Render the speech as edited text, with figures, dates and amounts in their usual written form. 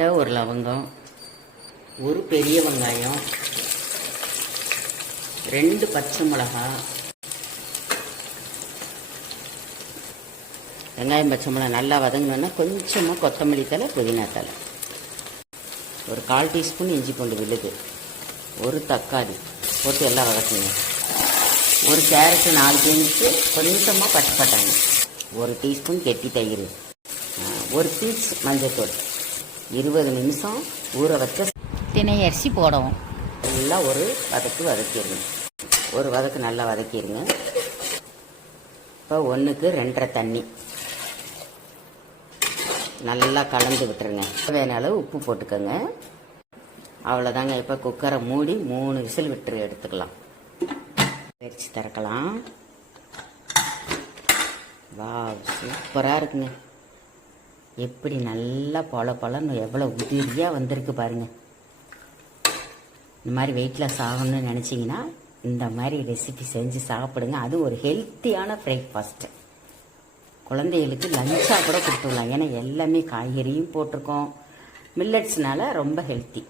பட்டை, ஒரு லவங்கம், ஒரு பெரிய வெங்காயம், 2 பச்சை மிளகாய். வெங்காயம் பச்சை மிளகாய் நல்லா வதங்கினோன்னா கொஞ்சமாக கொத்தமல்லி தழை, புதினா தழை, ஒரு 1/4 டீஸ்பூன் இஞ்சி பூண்டு விழுது, ஒரு தக்காளி போட்டு எல்லாம் வதக்குங்க. ஒரு கேரட்டு 4 பீன்ஸு, கொஞ்சமாக பச்சை பட்டாணி, 1 டீஸ்பூன் கெட்டி தயிர், 1 பீஸ் மஞ்சத்தூள், 20 நிமிஷம் ஊற வச்ச தினை அரிசி போடவும். எல்லாம் ஒரு வதக்கிடுங்க. ஒரு வதக்கு நல்லா வதக்கிடுங்க. இப்போ 1க்கு 2.5 தண்ணி நல்லா கலந்து விட்டுருங்க. தேவையான அளவு உப்பு போட்டுக்கோங்க. அவ்வளோதாங்க. இப்போ குக்கரை மூடி 3 விசில் விட்டு எடுத்துக்கலாம். வச்சு திறக்கலாம். வா, சூப்பராக இருக்குங்க. எப்படி நல்லா பொலன்னு எவ்வளோ உதிரியாக வந்திருக்கு பாருங்கள். இந்த மாதிரி வெயிட்லெஸ் ஆகணும்னு நினச்சிங்கன்னா இந்த மாதிரி ரெசிபி செஞ்சு சாப்பிடுங்க. அது ஒரு ஹெல்த்தியான பிரேக்ஃபாஸ்ட்டு. குழந்தைகளுக்கு லஞ்சாக கூட கொடுத்துடலாம். ஏன்னா எல்லாமே காய்கறியும் போட்டிருக்கோம். மில்லட்ஸ்னால ரொம்ப ஹெல்த்தி.